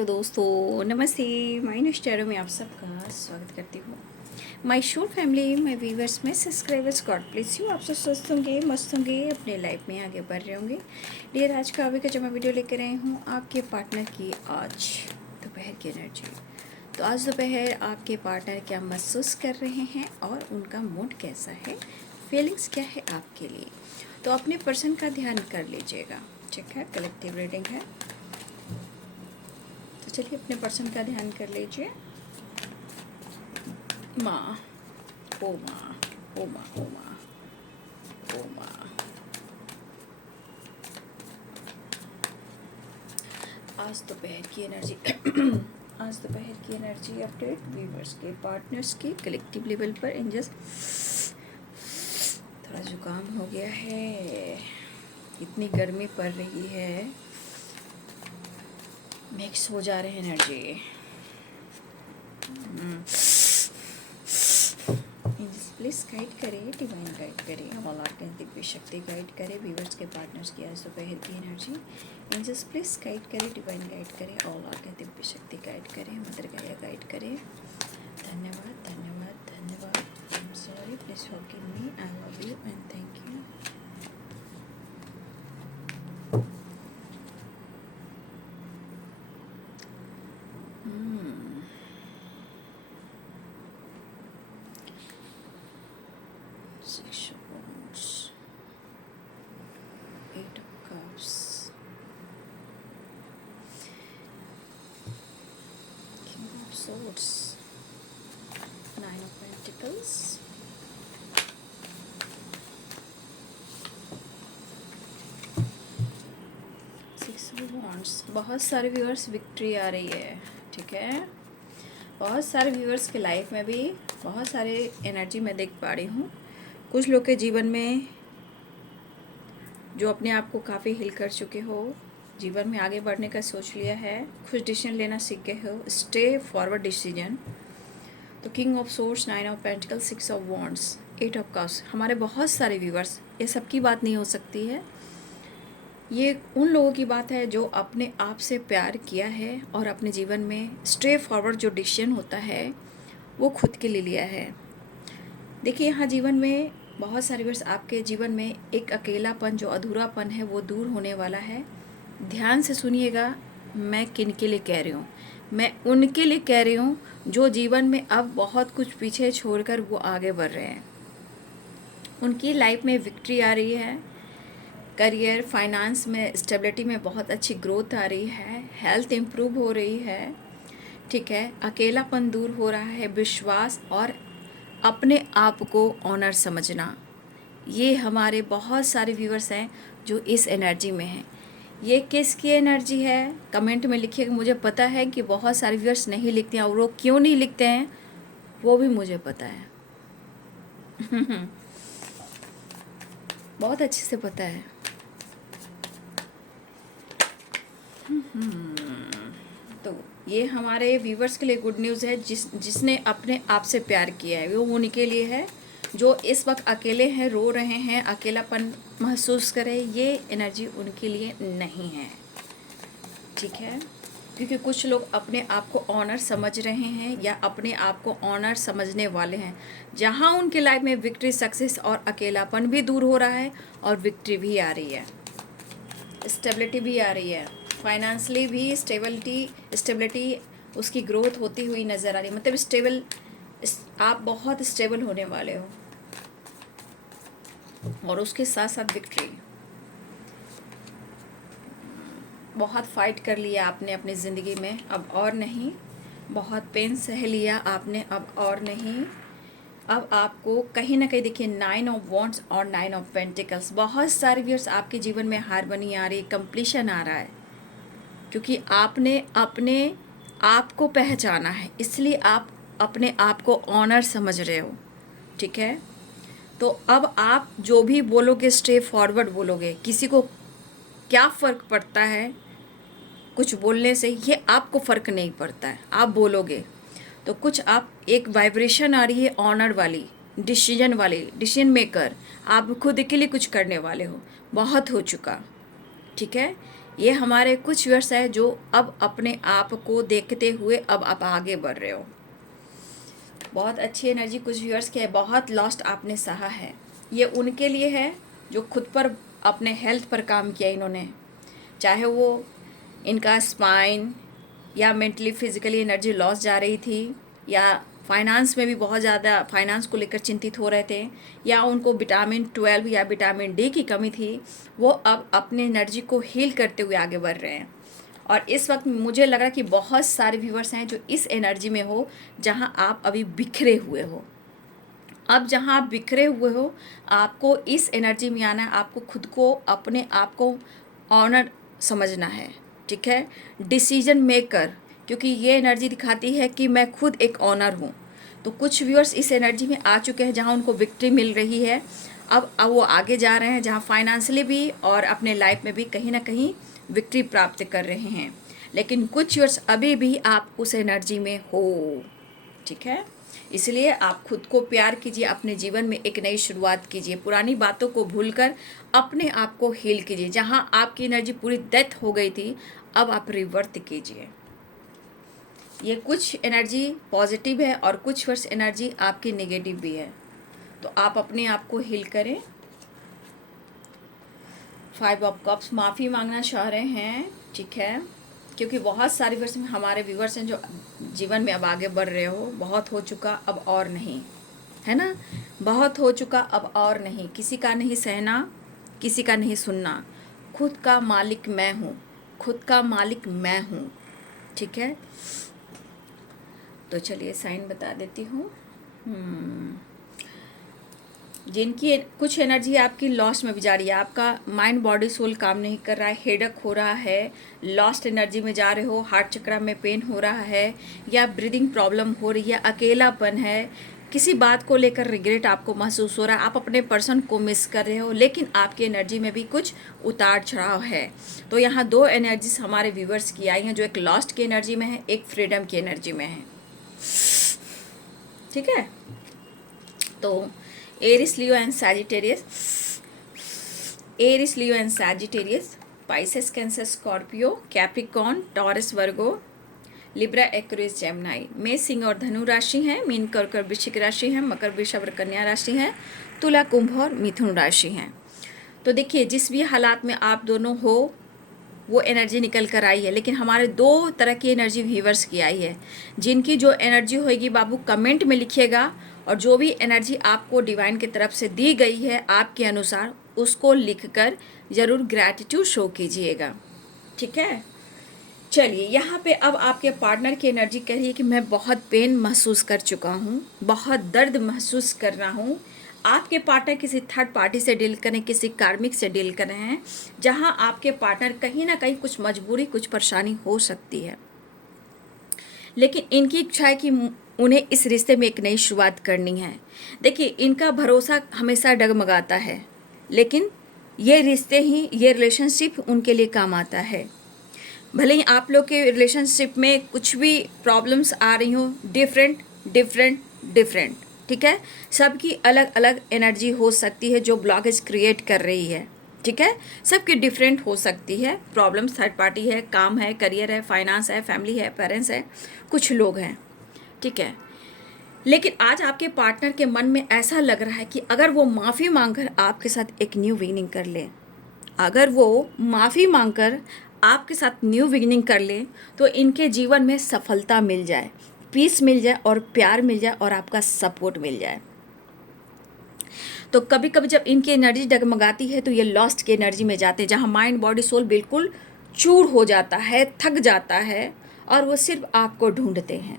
Hello दोस्तों, नमस्ते। My news channel में आप सबका स्वागत करती हूँ। My show family, my viewers, my subscribers, God bless you. आप सब स्वस्थ होंगे, मस्त होंगे, अपने लाइफ में आगे बढ़ रहे होंगे। डियर, आज का अभी का जो मैं वीडियो लेकर आई हूँ आपके पार्टनर की आज दोपहर की एनर्जी। तो आज दोपहर आपके पार्टनर क्या महसूस कर रहे हैं और उनका मूड कैसा है, फीलिंग्स क्या है आपके लिए। तो अपने पर्सन का ध्यान कर लीजिएगा। ठीक है, कलेक्टिव रीडिंग है। तो चलिए अपने पर्सन का ध्यान कर लीजिए। माँ, ओ माँ, ओ माँ, ओ माँ, ओ माँ। आज दोपहर की एनर्जी आज दोपहर की एनर्जी अपडेट व्यूवर्स के पार्टनर्स की कलेक्टिव लेवल पर। एंजल्स, थोड़ा जुकाम हो गया है, इतनी गर्मी पड़ रही है, मिक्स हो जा रहे हैं एनर्जी। प्लीज़ गाइड करें, डिवाइन गाइड करें, हमारा दिव्य शक्ति गाइड करें व्यूवर्स के पार्टनर्स की आज दोपहर की एनर्जी। एंजल्स प्लीज़ गाइड करें, डिवाइन गाइड करें, ऑल आर्ट दिव्य शक्ति गाइड करें, मदर गाया गाइड करें। धन्यवाद, धन्यवाद, धन्यवाद। I am sorry, please forgive me, I love you and thank you. Six of Wands, Eight of Cups, King of Swords, Nine of Pentacles, Six of Wands। बहुत सारे viewers victory आ रही है। ठीक है, बहुत सारे व्यूअर्स के लाइफ में भी बहुत सारे एनर्जी मैं देख पा रही हूँ। कुछ लोग के जीवन में जो अपने आप को काफ़ी हिल कर चुके हो, जीवन में आगे बढ़ने का सोच लिया है, कुछ डिसीजन लेना सीख गए हो, स्टे फॉरवर्ड डिसीजन। तो king of swords, nine of pentacles, six of wands, eight of cups. हमारे बहुत सारे व्यूवर्स, ये सबकी बात नहीं हो सकती है, ये उन लोगों की बात है जो अपने आप से प्यार किया है और अपने जीवन में स्ट्रे फॉरवर्ड जो डिसीजन होता है वो खुद के लिए लिया है। देखिए, यहाँ जीवन में बहुत सारे वर्ष आपके जीवन में एक अकेलापन, जो अधूरापन है, वो दूर होने वाला है। ध्यान से सुनिएगा, मैं किन के लिए कह रही हूँ। मैं उनके लिए कह रही हूँ जो जीवन में अब बहुत कुछ पीछे छोड़कर वो आगे बढ़ रहे हैं। उनकी लाइफ में विक्ट्री आ रही है, करियर, फाइनेंस में स्टेबिलिटी में बहुत अच्छी ग्रोथ आ रही है, हेल्थ इम्प्रूव हो रही है। ठीक है, अकेलापन दूर हो रहा है, विश्वास और अपने आप को ऑनर समझना। ये हमारे बहुत सारे व्यूअर्स हैं जो इस एनर्जी में हैं। ये किसकी एनर्जी है, कमेंट में लिखिएगा। मुझे पता है कि बहुत सारे व्यूअर्स नहीं लिखते हैं, और वो क्यों नहीं लिखते हैं वो भी मुझे पता है। बहुत अच्छे से पता है। तो ये हमारे व्यूवर्स के लिए गुड न्यूज़ है। जिसने अपने आप से प्यार किया है वो उनके लिए है। जो इस वक्त अकेले हैं, रो रहे हैं, अकेलापन महसूस करें, ये एनर्जी उनके लिए नहीं है। ठीक है, क्योंकि कुछ लोग अपने आप को ऑनर समझ रहे हैं या अपने आप को ऑनर समझने वाले हैं। जहाँ उनके लाइफ में विक्ट्री, सक्सेस और अकेलापन भी दूर हो रहा है और विक्ट्री भी आ रही है, स्टेबिलिटी भी आ रही है, फाइनेंशियली भी स्टेबिलिटी उसकी ग्रोथ होती हुई नज़र आ रही है। मतलब आप बहुत स्टेबल होने वाले हो, और उसके साथ साथ विक्ट्री। बहुत फाइट कर लिया आपने अपनी ज़िंदगी में, अब और नहीं। बहुत पेन सह लिया आपने, अब और नहीं। अब आपको कहीं ना कहीं, देखिए, नाइन ऑफ वॉन्ड्स और नाइन ऑफ पेंटिकल्स। बहुत सारे व्यूअर्स आपके जीवन में हारमनी आ रही है, कंप्लीशन आ रहा है, क्योंकि आपने अपने आप को पहचाना है, इसलिए आप अपने आप को ऑनर समझ रहे हो। ठीक है, तो अब आप जो भी बोलोगे स्टे फॉरवर्ड बोलोगे। किसी को क्या फ़र्क पड़ता है कुछ बोलने से, ये आपको फ़र्क नहीं पड़ता है। आप बोलोगे तो कुछ आप, एक वाइब्रेशन आ रही है ऑनर वाली, डिसीजन वाली, डिसीजन मेकर। आप खुद के लिए कुछ करने वाले हो, बहुत हो चुका। ठीक है, ये हमारे कुछ व्यूअर्स है जो अब अपने आप को देखते हुए अब आप आगे बढ़ रहे हो। बहुत अच्छी एनर्जी कुछ व्यूअर्स की है। बहुत लॉस्ट आपने सहा है। ये उनके लिए है जो खुद पर अपने हेल्थ पर काम किया इन्होंने, चाहे वो इनका स्पाइन या मेंटली फिजिकली एनर्जी लॉस जा रही थी, या फाइनेंस में भी बहुत ज़्यादा फाइनेंस को लेकर चिंतित हो रहे थे, या उनको विटामिन 12 या विटामिन डी की कमी थी। वो अब अपने एनर्जी को हील करते हुए आगे बढ़ रहे हैं। और इस वक्त मुझे लग रहा है कि बहुत सारे व्यूवर्स हैं जो इस एनर्जी में हो जहां आप अभी बिखरे हुए हो। अब जहां आप बिखरे हुए हो, आपको इस एनर्जी में आना है। आपको खुद को, अपने आप को ऑनर समझना है, ठीक है, डिसीजन मेकर, क्योंकि ये एनर्जी दिखाती है कि मैं खुद एक ऑनर हूँ। तो कुछ व्यूअर्स इस एनर्जी में आ चुके हैं जहाँ उनको विक्ट्री मिल रही है। अब वो आगे जा रहे हैं जहाँ फाइनेंशियली भी और अपने लाइफ में भी कहीं ना कहीं विक्ट्री प्राप्त कर रहे हैं। लेकिन कुछ व्यूअर्स अभी भी आप उस एनर्जी में हो, ठीक है। इसलिए आप खुद को प्यार कीजिए, अपने जीवन में एक नई शुरुआत कीजिए, पुरानी बातों को भूलकर अपने आप को हील कीजिए। जहां आपकी एनर्जी पूरी डेथ हो गई थी, अब आप रिवर्ट कीजिए। ये कुछ एनर्जी पॉजिटिव है और कुछ वर्ष एनर्जी आपकी नेगेटिव भी है, तो आप अपने आप को हील करें। 5 ऑफ कप्स माफ़ी मांगना चाह रहे हैं, ठीक है, क्योंकि बहुत सारे वर्ष में हमारे व्यूवर्स हैं जो जीवन में अब आगे बढ़ रहे हो। बहुत हो चुका अब और नहीं, है ना, बहुत हो चुका अब और नहीं, किसी का नहीं सहना, किसी का नहीं सुनना, खुद का मालिक मैं हूँ, खुद का मालिक मैं हूँ, ठीक है। तो चलिए साइन बता देती हूँ। जिनकी कुछ एनर्जी आपकी लॉस्ट में भी जा रही है, आपका माइंड बॉडी सोल काम नहीं कर रहा है, हेडक हो रहा है, लॉस्ट एनर्जी में जा रहे हो, हार्ट चक्र में पेन हो रहा है, या ब्रीदिंग प्रॉब्लम हो रही है, अकेलापन है, किसी बात को लेकर रिग्रेट आपको महसूस हो रहा है, आप अपने पर्सन को मिस कर रहे हो, लेकिन आपकी एनर्जी में भी कुछ उतार चढ़ाव है। तो यहाँ दो एनर्जीज हमारे व्यूवर्स की आई हैं, जो एक लॉस्ट की एनर्जी में है, एक फ्रीडम की एनर्जी में है, ठीक है। तो Aries, Leo and Sagittarius, Aries, Leo and Sagittarius, Pisces, Cancer, Scorpio, Capricorn, Taurus, Virgo, Libra, Aquarius, Gemini. मेष, सिंह और धनु राशि हैं, मीन, कर्क और वृश्चिक राशि हैं, मकर, वृषभ और कन्या राशि हैं, तुला, कुंभ और मिथुन राशि हैं। तो देखिए, जिस भी हालात में आप दोनों हो वो एनर्जी निकल कर आई है, लेकिन हमारे दो तरह की एनर्जी व्यूवर्स की आई है। जिनकी जो एनर्जी होगी बाबू कमेंट में लिखिएगा, और जो भी एनर्जी आपको डिवाइन की तरफ से दी गई है आपके अनुसार, उसको लिखकर ज़रूर ग्रैटिट्यूड शो कीजिएगा, ठीक है। चलिए, यहाँ पे अब आपके पार्टनर की एनर्जी कह रही है कि मैं बहुत पेन महसूस कर चुका हूँ, बहुत दर्द महसूस कर रहा हूँ। आपके पार्टनर किसी थर्ड पार्टी से डील करें, किसी कार्मिक से डील कर रहे हैं, जहाँ आपके पार्टनर कहीं ना कहीं कुछ मजबूरी, कुछ परेशानी हो सकती है, लेकिन इनकी इच्छा है कि उन्हें इस रिश्ते में एक नई शुरुआत करनी है। देखिए, इनका भरोसा हमेशा डगमगाता है, लेकिन ये रिश्ते ही, ये रिलेशनशिप उनके लिए काम आता है। भले ही आप लोग के रिलेशनशिप में कुछ भी प्रॉब्लम्स आ रही हो, डिफरेंट डिफरेंट डिफरेंट, ठीक है, सबकी अलग अलग एनर्जी हो सकती है जो ब्लॉकेज क्रिएट कर रही है, ठीक है, सबकी डिफरेंट हो सकती है। प्रॉब्लम्स थर्ड पार्टी है, काम है, करियर है, फाइनेंस है, फैमिली है, पेरेंट्स है, कुछ लोग हैं, ठीक है। लेकिन आज आपके पार्टनर के मन में ऐसा लग रहा है कि अगर वो माफ़ी मांगकर आपके साथ एक न्यू बिगिनिंग कर ले, अगर वो माफ़ी मांगकर आपके साथ न्यू बिगिनिंग कर ले, तो इनके जीवन में सफलता मिल जाए, पीस मिल जाए और प्यार मिल जाए और आपका सपोर्ट मिल जाए। तो कभी कभी जब इनकी एनर्जी डगमगाती है तो ये लॉस्ट की एनर्जी में जाते हैं, जहाँ माइंड बॉडी सोल बिल्कुल चूर हो जाता है, थक जाता है, और वो सिर्फ आपको ढूंढते हैं।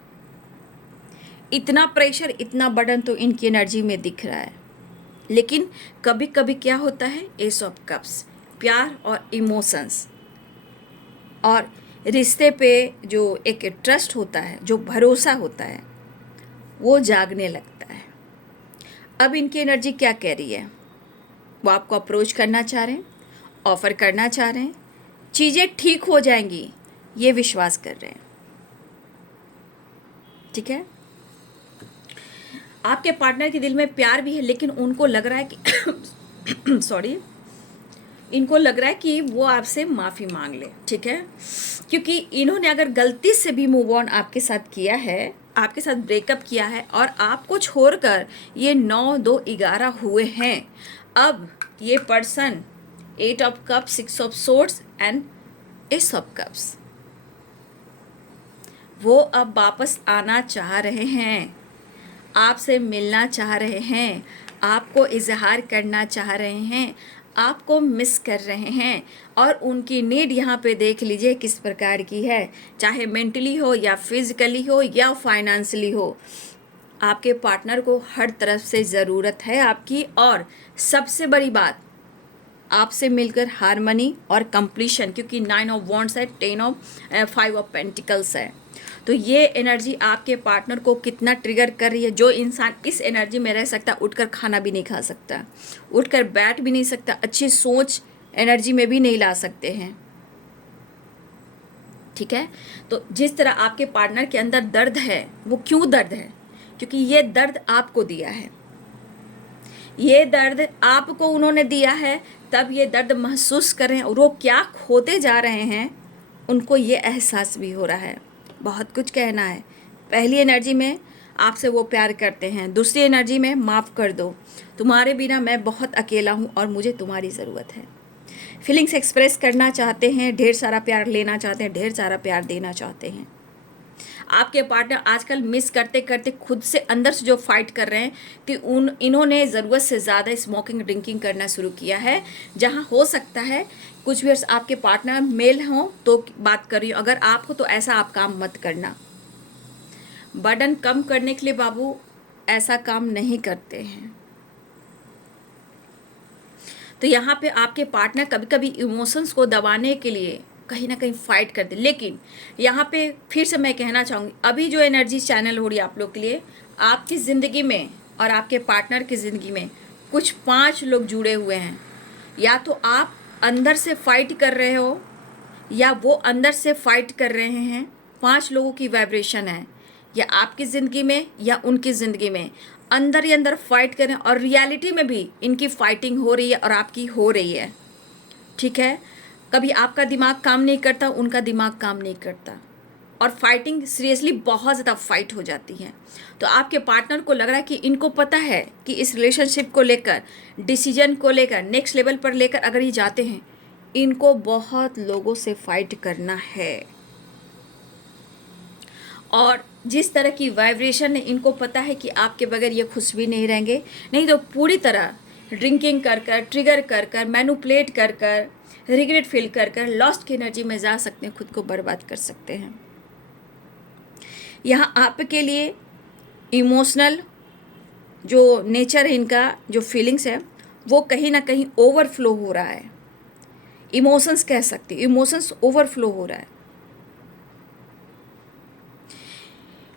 इतना प्रेशर, इतना बर्डन तो इनकी एनर्जी में दिख रहा है। लेकिन कभी कभी क्या होता है, एस ऑफ कप्स, प्यार और इमोशंस और रिश्ते पे जो एक ट्रस्ट होता है, जो भरोसा होता है, वो जागने लगता है। अब इनकी एनर्जी क्या कह रही है, वो आपको अप्रोच करना चाह रहे हैं, ऑफ़र करना चाह रहे हैं, चीज़ें ठीक हो जाएंगी, ये विश्वास कर रहे हैं, ठीक है। आपके पार्टनर के दिल में प्यार भी है, लेकिन उनको लग रहा है कि सॉरी, इनको लग रहा है कि वो आपसे माफ़ी मांग ले, ठीक है, क्योंकि इन्होंने अगर गलती से भी मूव ऑन आपके साथ किया है, आपके साथ ब्रेकअप किया है और आपको छोड़कर ये 9 2 11 हुए हैं। अब ये person 8 of cups, 6 of swords and S of cups, वो अब वापस आना चाह रहे हैं, आपसे मिलना चाह रहे हैं, आपको इजहार करना चाह रहे हैं, आपको मिस कर रहे हैं। और उनकी नीड यहाँ पे देख लीजिए किस प्रकार की है, चाहे मेंटली हो या फिजिकली हो या फाइनेंशियली हो, आपके पार्टनर को हर तरफ से ज़रूरत है आपकी। और सबसे बड़ी बात, आपसे मिलकर हारमनी और कंप्लीशन, क्योंकि 9 ऑफ वॉन्ड्स है, 5 ऑफ पेंटिकल्स है। तो ये एनर्जी आपके पार्टनर को कितना ट्रिगर कर रही है। जो इंसान इस एनर्जी में रह सकता, उठकर खाना भी नहीं खा सकता, उठकर बैठ भी नहीं सकता, अच्छी सोच एनर्जी में भी नहीं ला सकते हैं, ठीक है। तो जिस तरह आपके पार्टनर के अंदर दर्द है, वो क्यों दर्द है, क्योंकि ये दर्द आपको दिया है, ये दर्द आपको उन्होंने दिया है, तब ये दर्द महसूस कर रहे हैं। और वो क्या खोते जा रहे हैं, उनको ये एहसास भी हो रहा है। बहुत कुछ कहना है। पहली एनर्जी में आपसे वो प्यार करते हैं, दूसरी एनर्जी में माफ़ कर दो, तुम्हारे बिना मैं बहुत अकेला हूँ और मुझे तुम्हारी ज़रूरत है। फीलिंग्स एक्सप्रेस करना चाहते हैं, ढेर सारा प्यार लेना चाहते हैं, ढेर सारा प्यार देना चाहते हैं। आपके पार्टनर आजकल मिस करते करते खुद से अंदर से जो फाइट कर रहे हैं कि इन्होंने ज़रूरत से ज़्यादा स्मोकिंग ड्रिंकिंग करना शुरू किया है। जहां हो सकता है कुछ भी आपके पार्टनर मेल हों तो बात कर रही हूँ, अगर आप हो तो ऐसा आप काम मत करना। बर्डन कम करने के लिए बाबू ऐसा काम नहीं करते हैं। तो यहाँ पे आपके पार्टनर कभी कभी इमोशंस को दबाने के लिए कहीं ना कहीं फाइट करते, लेकिन यहाँ पे फिर से मैं कहना चाहूँगी, अभी जो एनर्जी चैनल हो रही है आप लोग के लिए, आपकी ज़िंदगी में और आपके पार्टनर की ज़िंदगी में कुछ 5 लोग जुड़े हुए हैं। या तो आप अंदर से फाइट कर रहे हो या वो अंदर से फाइट कर रहे हैं। 5 लोगों की वाइब्रेशन है, या आपकी ज़िंदगी में या उनकी ज़िंदगी में अंदर ही अंदर फाइट करें, और रियलिटी में भी इनकी फाइटिंग हो रही है और आपकी हो रही है, ठीक है। कभी आपका दिमाग काम नहीं करता, उनका दिमाग काम नहीं करता, और फाइटिंग सीरियसली बहुत ज़्यादा फाइट हो जाती है। तो आपके पार्टनर को लग रहा है कि इनको पता है कि इस रिलेशनशिप को लेकर, डिसीजन को लेकर, नेक्स्ट लेवल पर लेकर अगर ये जाते हैं, इनको बहुत लोगों से फाइट करना है। और जिस तरह की वाइब्रेशन है, इनको पता है कि आपके बगैर ये खुश भी नहीं रहेंगे, नहीं तो पूरी तरह ड्रिंकिंग कर कर, ट्रिगर कर कर, मैनुपुलेट कर कर, रिग्रेट फील कर कर लॉस्ट की एनर्जी में जा सकते हैं, खुद को बर्बाद कर सकते हैं। यहाँ आपके लिए इमोशनल जो नेचर है इनका, जो फीलिंग्स है, वो कहीं ना कहीं ओवरफ्लो हो रहा है। इमोशंस कह सकते, इमोशंस ओवरफ्लो हो रहा है।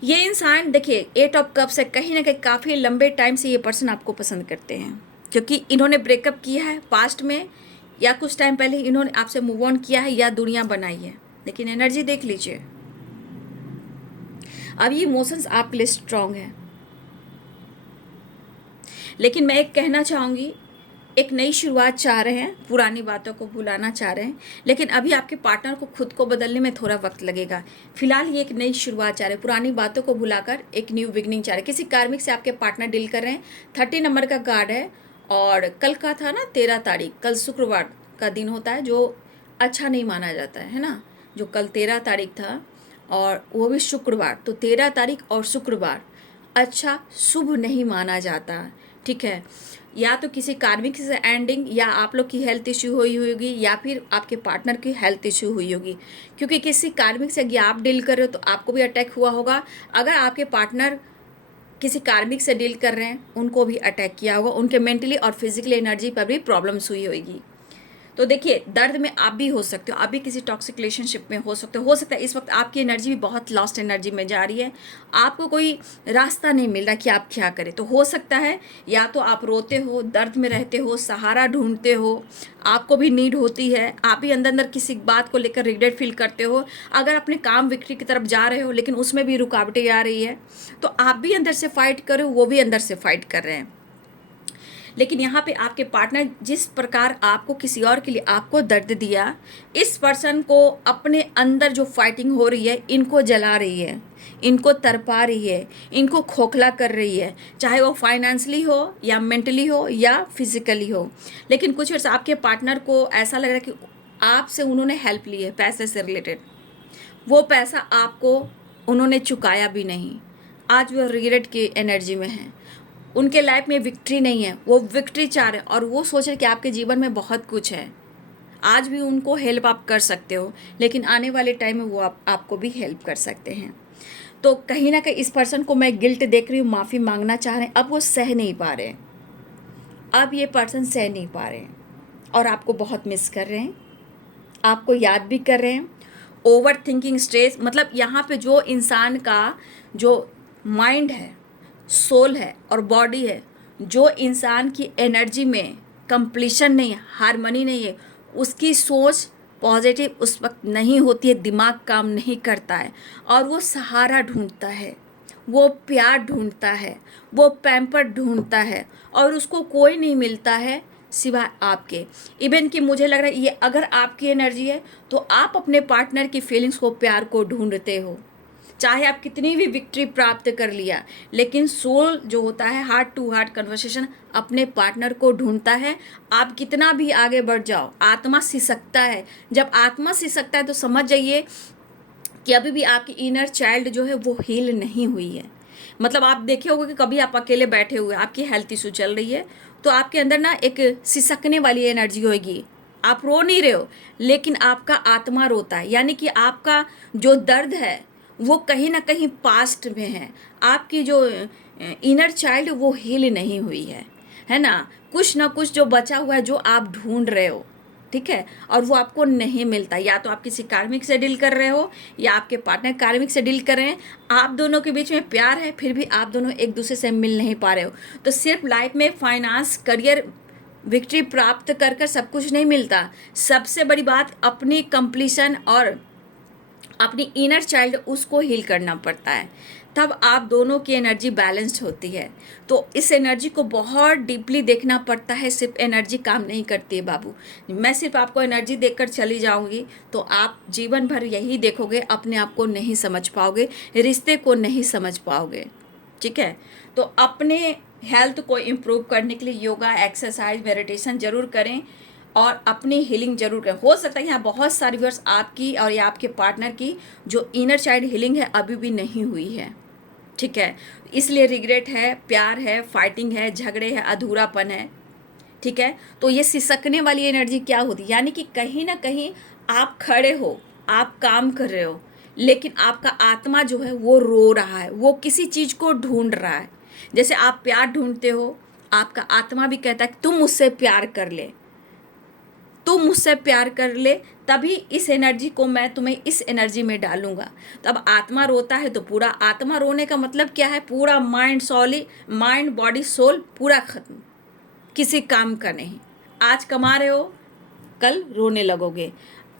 ये इंसान देखिए 8 ऑफ कप्स है, कहीं ना कहीं काफ़ी लंबे टाइम से ये पर्सन आपको पसंद करते हैं, क्योंकि इन्होंने ब्रेकअप किया है पास्ट में, या कुछ टाइम पहले इन्होंने आपसे मूव ऑन किया है, या दुनिया बनाई है। लेकिन एनर्जी देख लीजिए, अब ये इमोशंस आपके लिए स्ट्रांग है। लेकिन मैं एक कहना चाहूँगी, एक नई शुरुआत चाह रहे हैं, पुरानी बातों को भुलाना चाह रहे हैं, लेकिन अभी आपके पार्टनर को खुद को बदलने में थोड़ा वक्त लगेगा। फिलहाल ये एक नई शुरुआत चाह रहे हैं, पुरानी बातों को भुलाकर एक न्यू बिगनिंग चाह रहे हैं। किसी कार्मिक से आपके पार्टनर डील कर रहे हैं। 30 नंबर का कार्ड है, और कल का था ना 13 तारीख, कल शुक्रवार का दिन होता है जो अच्छा नहीं माना जाता है ना, जो कल 13 तारीख था और वो भी शुक्रवार, तो 13 तारीख और शुक्रवार अच्छा शुभ नहीं माना जाता, ठीक है। या तो किसी कार्मिक से एंडिंग, या आप लोग की हेल्थ इश्यू हुई होगी, या फिर आपके पार्टनर की हेल्थ इश्यू हुई होगी, क्योंकि किसी कार्मिक से अगर आप डील कर रहे हो तो आपको भी अटैक हुआ होगा। अगर आपके पार्टनर किसी कार्मिक से डील कर रहे हैं, उनको भी अटैक किया होगा, उनके मेंटली और फिजिकली एनर्जी पर भी प्रॉब्लम्स हुई होगी। तो देखिए, दर्द में आप भी हो सकते हो, आप भी किसी टॉक्सिक रिलेशनशिप में हो सकते हो सकता है इस वक्त आपकी एनर्जी भी बहुत लॉस्ट एनर्जी में जा रही है, आपको कोई रास्ता नहीं मिल रहा कि आप क्या करें। तो हो सकता है या तो आप रोते हो, दर्द में रहते हो, सहारा ढूंढते हो, आपको भी नीड होती है, आप भी अंदर अंदर किसी बात को लेकर रिग्रेट फील करते हो। अगर अपने काम विक्ट्री की तरफ जा रहे हो लेकिन उसमें भी रुकावटें आ रही है, तो आप भी अंदर से फाइट करो, वो भी अंदर से फाइट कर रहे हैं। लेकिन यहाँ पे आपके पार्टनर जिस प्रकार आपको किसी और के लिए आपको दर्द दिया, इस पर्सन को अपने अंदर जो फाइटिंग हो रही है इनको जला रही है, इनको तरपा रही है, इनको खोखला कर रही है, चाहे वो फाइनेंशियली हो या मेंटली हो या फिजिकली हो। लेकिन कुछ वर्ष आपके पार्टनर को ऐसा लग रहा है कि आपसे उन्होंने हेल्प ली है पैसे से रिलेटेड, वो पैसा आपको उन्होंने चुकाया भी नहीं, आज वो रिग्रेट की एनर्जी में है, उनके लाइफ में विक्ट्री नहीं है, वो विक्ट्री चाह रहे हैं और वो सोच रहे कि आपके जीवन में बहुत कुछ है, आज भी उनको हेल्प आप कर सकते हो, लेकिन आने वाले टाइम में वो आपको भी हेल्प कर सकते हैं। तो कहीं ना कहीं इस पर्सन को मैं गिल्ट देख रही हूँ, माफ़ी मांगना चाह रहे हैं, अब वो सह नहीं पा रहे हैं, अब ये पर्सन सह नहीं पा रहे हैं और आपको बहुत मिस कर रहे हैं, आपको याद भी कर रहे हैं। ओवर थिंकिंग स्ट्रेस, मतलब यहाँ पे जो इंसान का जो माइंड है, सोल है और बॉडी है, जो इंसान की एनर्जी में कंप्लीशन नहीं है, हार्मनी नहीं है, उसकी सोच पॉजिटिव उस वक्त नहीं होती है, दिमाग काम नहीं करता है और वो सहारा ढूंढता है, वो प्यार ढूंढता है, वो पैम्पर ढूंढता है और उसको कोई नहीं मिलता है सिवाय आपके। इवन कि मुझे लग रहा है ये अगर आपकी एनर्जी है तो आप अपने पार्टनर की फीलिंग्स को, प्यार को ढूंढते हो, चाहे आप कितनी भी विक्ट्री प्राप्त कर लिया, लेकिन सोल जो होता है, हार्ट टू हार्ट कन्वर्सेशन अपने पार्टनर को ढूंढता है। आप कितना भी आगे बढ़ जाओ, आत्मा सिसकता है, जब आत्मा सिसकता है तो समझ जाइए कि अभी भी आपकी इनर चाइल्ड जो है वो हील नहीं हुई है। मतलब आप देखे होंगे कि कभी आप अकेले बैठे हुए, आपकी हेल्थ इशू चल रही है, तो आपके अंदर ना एक सिसकने वाली एनर्जी होगी, आप रो नहीं रहे हो लेकिन आपका आत्मा रोता है, यानी कि आपका जो दर्द है वो कहीं ना कहीं पास्ट में है, आपकी जो इनर चाइल्ड वो हील नहीं हुई है ना। कुछ ना कुछ जो बचा हुआ है जो आप ढूंढ रहे हो, ठीक है, और वो आपको नहीं मिलता। या तो आप किसी कार्मिक से डील कर रहे हो या आपके पार्टनर कार्मिक से डील कर रहे हैं, आप दोनों के बीच में प्यार है फिर भी आप दोनों एक दूसरे से मिल नहीं पा रहे हो। तो सिर्फ लाइफ में फाइनेंस, करियर, विक्ट्री प्राप्त कर कर सब कुछ नहीं मिलता। सबसे बड़ी बात अपनी कंप्लीशन और अपनी इनर चाइल्ड उसको हील करना पड़ता है, तब आप दोनों की एनर्जी बैलेंस्ड होती है। तो इस एनर्जी को बहुत डीपली देखना पड़ता है, सिर्फ एनर्जी काम नहीं करती है बाबू। मैं सिर्फ आपको एनर्जी देखकर चली जाऊंगी तो आप जीवन भर यही देखोगे, अपने आप को नहीं समझ पाओगे, रिश्ते को नहीं समझ पाओगे, ठीक है। तो अपने हेल्थ को इम्प्रूव करने के लिए योगा, एक्सरसाइज, मेडिटेशन जरूर करें और अपनी हीलिंग जरूर करें। हो सकता है यहाँ बहुत सारी व्यूअर्स आपकी और या आपके पार्टनर की जो इनर चाइल्ड हीलिंग है अभी भी नहीं हुई है, ठीक है, इसलिए रिग्रेट है, प्यार है, फाइटिंग है, झगड़े है, अधूरापन है, ठीक है। तो ये सिसकने वाली एनर्जी क्या होती, यानी कि कहीं ना कहीं आप खड़े हो, आप काम कर रहे हो, लेकिन आपका आत्मा जो है वो रो रहा है, वो किसी चीज़ को ढूंढ रहा है। जैसे आप प्यार ढूंढते हो, आपका आत्मा भी कहता है कि तुम मुझसे प्यार कर ले, तुम मुझसे प्यार कर ले, तभी इस एनर्जी को मैं तुम्हें इस एनर्जी में डालूंगा। तब आत्मा रोता है तो पूरा आत्मा रोने का मतलब क्या है, पूरा माइंड बॉडी सोल पूरा खत्म, किसी काम का नहीं। आज कमा रहे हो, कल रोने लगोगे,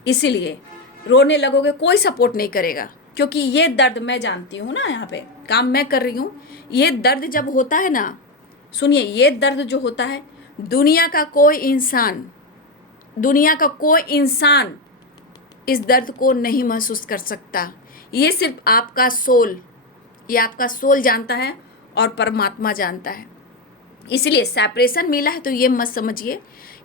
इसीलिए रोने लगोगे, कोई सपोर्ट नहीं करेगा, क्योंकि ये दर्द मैं जानती हूँ ना, यहाँ पे काम मैं कर रही हूँ। ये दर्द जब होता है ना, सुनिए, ये दर्द जो होता है, दुनिया का कोई इंसान इस दर्द को नहीं महसूस कर सकता। ये सिर्फ आपका सोल, ये आपका सोल जानता है और परमात्मा जानता है। इसलिए सेपरेशन मिला है तो ये मत समझिए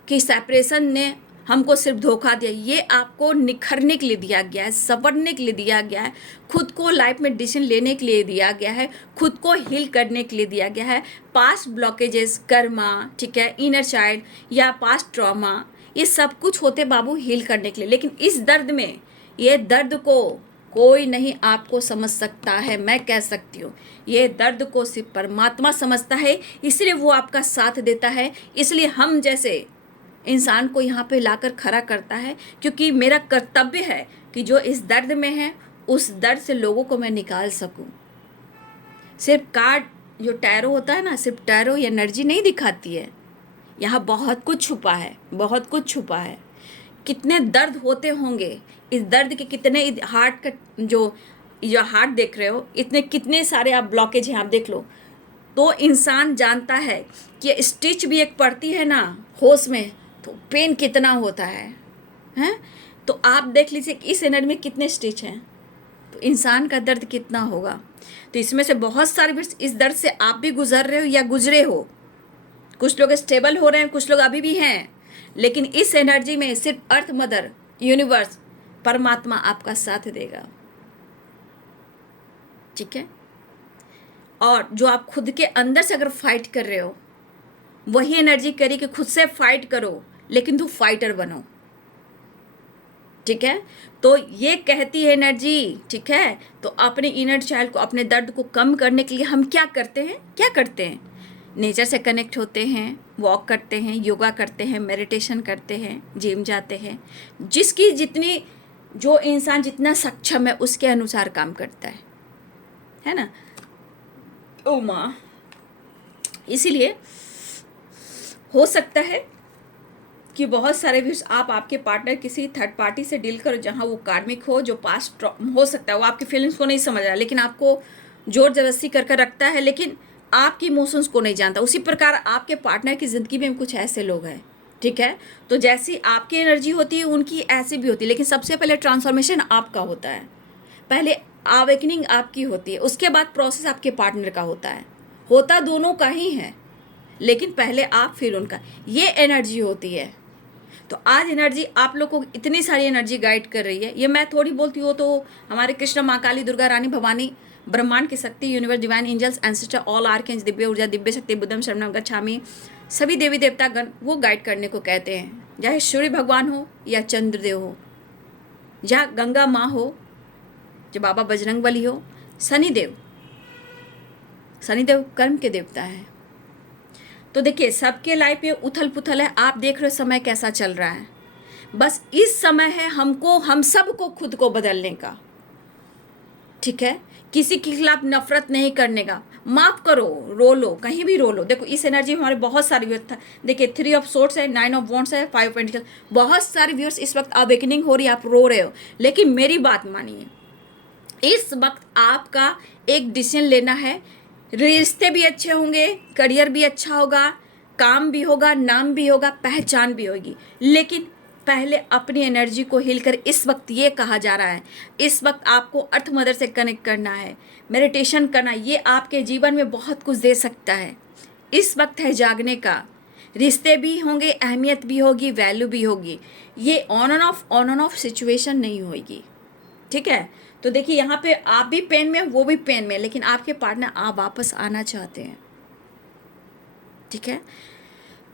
कि सेपरेशन ने हमको सिर्फ धोखा दिया, ये आपको निखरने के लिए दिया गया है, संवरने के लिए दिया गया है, खुद को लाइफ में डिसीजन लेने के लिए दिया गया है, खुद को हील करने के लिए दिया गया है। पास्ट ब्लॉकेजेस, कर्मा, ठीक है, इनर चाइल्ड या पास्ट ट्रॉमा, ये सब कुछ होते बाबू हील करने के लिए। लेकिन इस दर्द में, ये दर्द को कोई नहीं आपको समझ सकता है, मैं कह सकती हूँ, ये दर्द को सिर्फ परमात्मा समझता है, इसलिए वो आपका साथ देता है, इसलिए हम जैसे इंसान को यहाँ पे लाकर खड़ा करता है, क्योंकि मेरा कर्तव्य है कि जो इस दर्द में है उस दर्द से लोगों को मैं निकाल सकूँ। सिर्फ कार्ड जो टैरो होता है ना, सिर्फ टैरो एनर्जी नहीं दिखाती है, यहाँ बहुत कुछ छुपा है, बहुत कुछ छुपा है। कितने दर्द होते होंगे, इस दर्द के कितने हार्ट का जो हार्ट देख रहे हो, इतने कितने सारे आप ब्लॉकेज हैं, आप देख लो। तो इंसान जानता है कि स्टिच भी एक पड़ती है ना होश में, तो पेन कितना होता है, हैं? तो आप देख लीजिए कि इस एनर्जी में कितने स्टिच हैं, तो इंसान का दर्द कितना होगा। तो इसमें से बहुत सारे इस दर्द से आप भी गुजर रहे हो या गुजरे हो। कुछ लोग स्टेबल हो रहे हैं, कुछ लोग अभी भी हैं, लेकिन इस एनर्जी में सिर्फ अर्थ मदर, यूनिवर्स, परमात्मा आपका साथ देगा, ठीक है। और जो आप खुद के अंदर से अगर फाइट कर रहे हो, वही एनर्जी करी कि खुद से फाइट करो, लेकिन तू फाइटर बनो, ठीक है। तो ये कहती है एनर्जी, ठीक है। तो अपने इनर चाइल्ड को, अपने दर्द को कम करने के लिए हम क्या करते हैं, नेचर से कनेक्ट होते हैं, वॉक करते हैं, योगा करते हैं, मेडिटेशन करते हैं, जिम जाते हैं। जिसकी जितनी, जो इंसान जितना सक्षम है उसके अनुसार काम करता है ना। ओ माँ, इसीलिए हो सकता है कि बहुत सारे व्यूज आप आपके पार्टनर किसी थर्ड पार्टी से डील करो, जहाँ वो कार्मिक हो, जो पास्ट हो सकता है वो आपकी फीलिंग्स को नहीं समझ रहा, लेकिन आपको जोर जबरदस्ती कर रखता है, लेकिन आपकी इमोशंस को नहीं जानता। उसी प्रकार आपके पार्टनर की ज़िंदगी में कुछ ऐसे लोग हैं, ठीक है। तो जैसी आपकी एनर्जी होती है उनकी ऐसी भी होती है, लेकिन सबसे पहले ट्रांसफॉर्मेशन आपका होता है, पहले अवेकनिंग आपकी होती है, उसके बाद प्रोसेस आपके पार्टनर का होता दोनों का ही है, लेकिन पहले आप फिर उनका, ये एनर्जी होती है। तो आज एनर्जी आप लोग को इतनी सारी एनर्जी गाइड कर रही है, ये मैं थोड़ी बोलती हूँ तो हमारे कृष्ण, माँ काली, दुर्गा रानी, भवानी, ब्रह्मांड की शक्ति, universe, divine angels, ancestor, all archangel, दिव्य ऊर्जा, दिव्य शक्ति, बुद्धम शरणम गच्छामि, सभी देवी देवता गण वो गाइड करने को कहते हैं। चाहे सूर्य भगवान हो या चंद्रदेव हो, जहाँ गंगा माँ हो, जो बाबा बजरंगबली हो, शनिदेव कर्म के देवता है। तो देखिए सबके लाइफ में उथल पुथल है, आप देख रहे हो समय कैसा चल रहा है। बस इस समय है हम सबको खुद को बदलने का, ठीक है। किसी के खिलाफ नफरत नहीं करने का, माफ करो, रो लो, कहीं भी रो लो। देखो इस एनर्जी में हमारे बहुत सारे व्यूअर्स, देखिए 3 ऑफ सोर्ड्स है, 9 ऑफ वॉन्ड्स है, 5 ऑफ पेंटिकल्स, बहुत सारे व्यूअर्स इस वक्त अवेकनिंग हो रही है, आप रो रहे हो। लेकिन मेरी बात मानिए, इस वक्त आपका एक डिसीजन लेना है। रिश्ते भी अच्छे होंगे, करियर भी अच्छा होगा, काम भी होगा, नाम भी होगा, पहचान भी होगी, लेकिन पहले अपनी एनर्जी को हिल कर, इस वक्त ये कहा जा रहा है, इस वक्त आपको अर्थ मदर से कनेक्ट करना है, मेडिटेशन करना, ये आपके जीवन में बहुत कुछ दे सकता है। इस वक्त है जागने का। रिश्ते भी होंगे, अहमियत भी होगी, वैल्यू भी होगी। ये ऑन एंड ऑफ सिचुएशन नहीं होगी, ठीक है। तो देखिए यहाँ पे आप भी पेन में, वो भी पेन में, लेकिन आपके पार्टनर आप वापस आना चाहते हैं, ठीक है।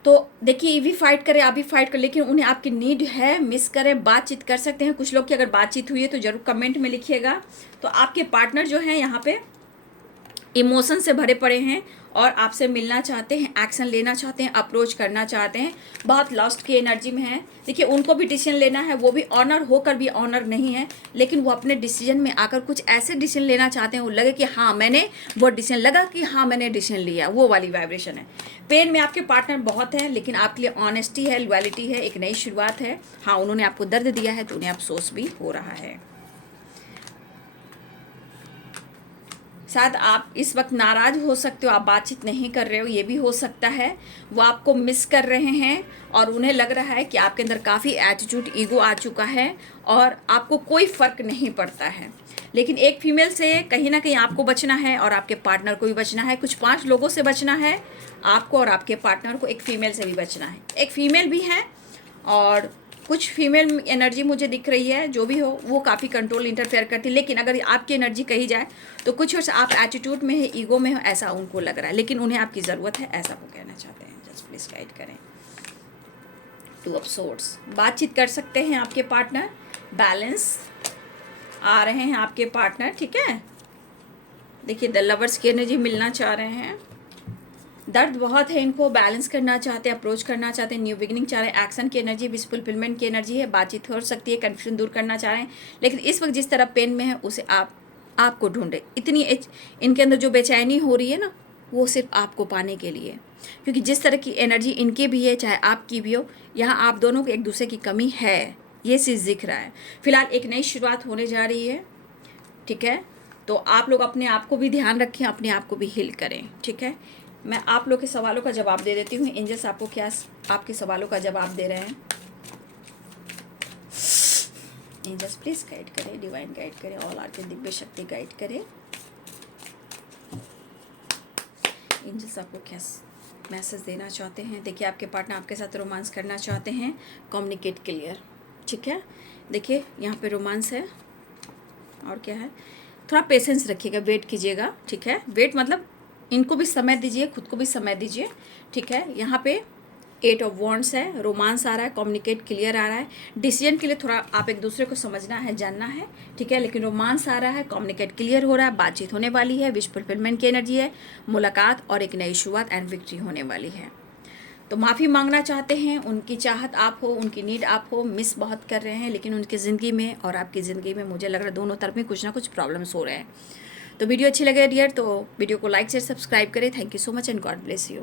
तो देखिए ये भी फाइट करे, आप भी फाइट कर, लेकिन उन्हें आपकी नीड है, मिस करें, बातचीत कर सकते हैं। कुछ लोग की अगर बातचीत हुई है तो जरूर कमेंट में लिखिएगा। तो आपके पार्टनर जो है यहाँ पे इमोशन से भरे पड़े हैं और आपसे मिलना चाहते हैं, एक्शन लेना चाहते हैं, अप्रोच करना चाहते हैं, बहुत लॉस्ट की एनर्जी में है। देखिए उनको भी डिसीजन लेना है, वो भी ऑनर होकर भी ऑनर नहीं है, लेकिन वो अपने डिसीजन में आकर कुछ ऐसे डिसीजन लेना चाहते हैं, वो लगे कि हाँ मैंने वो डिसीजन, लगा कि हाँ मैंने डिसीजन लिया, वो वाली वाइब्रेशन है। पेन में आपके पार्टनर बहुत हैं, लेकिन आपके लिए ऑनेस्टी है, लॉयल्टी है, एक नई शुरुआत है। हाँ उन्होंने आपको दर्द दिया है तो उन्हें अफसोस भी हो रहा है। शायद आप इस वक्त नाराज हो सकते हो, आप बातचीत नहीं कर रहे हो, ये भी हो सकता है। वो आपको मिस कर रहे हैं और उन्हें लग रहा है कि आपके अंदर काफ़ी एटीट्यूड, ईगो आ चुका है और आपको कोई फ़र्क नहीं पड़ता है। लेकिन एक फीमेल से कहीं ना कहीं आपको बचना है और आपके पार्टनर को भी बचना है। कुछ 5 लोगों से बचना है आपको और आपके पार्टनर को, एक फ़ीमेल से भी बचना है। एक फ़ीमेल भी है और कुछ फीमेल एनर्जी मुझे दिख रही है, जो भी हो वो काफ़ी कंट्रोल इंटरफेयर करती है। लेकिन अगर आपकी एनर्जी कही जाए तो कुछ और आप एटीट्यूड में है, ईगो में हो, ऐसा उनको लग रहा है, लेकिन उन्हें आपकी ज़रूरत है, ऐसा वो कहना चाहते हैं। जस्ट प्लीज़ गाइड करें। 2 ऑफ सोर्ड्स, बातचीत कर सकते हैं आपके पार्टनर, बैलेंस आ रहे हैं आपके पार्टनर, ठीक है। देखिए द लवर्स की एनर्जी मिलना चाह रहे हैं, दर्द बहुत है इनको, बैलेंस करना चाहते हैं, अप्रोच करना चाहते हैं, न्यू बिगिनिंग चाह रहे हैं, एक्शन की एनर्जी, विश फुलफिलमेंट की एनर्जी है, बातचीत हो सकती है, कन्फ्यूजन दूर करना चाह रहे हैं। लेकिन इस वक्त जिस तरह पेन में है उसे आपको ढूंढे, इतनी इनके अंदर जो बेचैनी हो रही है ना, वो सिर्फ आपको पाने के लिए, क्योंकि जिस तरह की एनर्जी इनकी भी है चाहे आपकी भी हो, यहाँ आप दोनों को एक दूसरे की कमी है, ये चीज़ दिख रहा है। फिलहाल एक नई शुरुआत होने जा रही है, ठीक है। तो आप लोग अपने आप को भी ध्यान रखें, अपने आप को भी हील करें, ठीक है। मैं आप लोग के सवालों का जवाब दे देती हूँ। एंजल्स आपको क्या आपके सवालों का जवाब दे रहे हैं। एंजल्स प्लीज गाइड करें, डिवाइन गाइड करें, ऑल आर के दिव्य शक्ति गाइड करें। एंजल्स आपको क्या मैसेज देना चाहते हैं। देखिए आपके पार्टनर आपके साथ रोमांस करना चाहते हैं, कम्युनिकेट क्लियर, ठीक है। देखिए यहाँ पे रोमांस है और क्या है, थोड़ा पेशेंस रखिएगा, वेट कीजिएगा, ठीक है। वेट मतलब इनको भी समय दीजिए, खुद को भी समय दीजिए, ठीक है। यहाँ पे 8 ऑफ वॉन्ड्स है, रोमांस आ रहा है, कम्युनिकेट क्लियर आ रहा है, डिसीजन के लिए थोड़ा आप एक दूसरे को समझना है, जानना है, ठीक है। लेकिन रोमांस आ रहा है, कम्युनिकेट क्लियर हो रहा है, बातचीत होने वाली है, विश फुलफिलमेंट की एनर्जी है, मुलाकात और एक नई शुरुआत एंड विक्ट्री होने वाली है। तो माफ़ी मांगना चाहते हैं, उनकी चाहत आप हो, उनकी नीड आप हो, मिस बहुत कर रहे हैं, लेकिन उनकी ज़िंदगी में और आपकी ज़िंदगी में मुझे लग रहा है दोनों तरफ में कुछ ना कुछ प्रॉब्लम्स हो रहे हैं। तो वीडियो अच्छी लगे डियर तो वीडियो को लाइक शेयर सब्सक्राइब करें। Thank you so much and God bless you.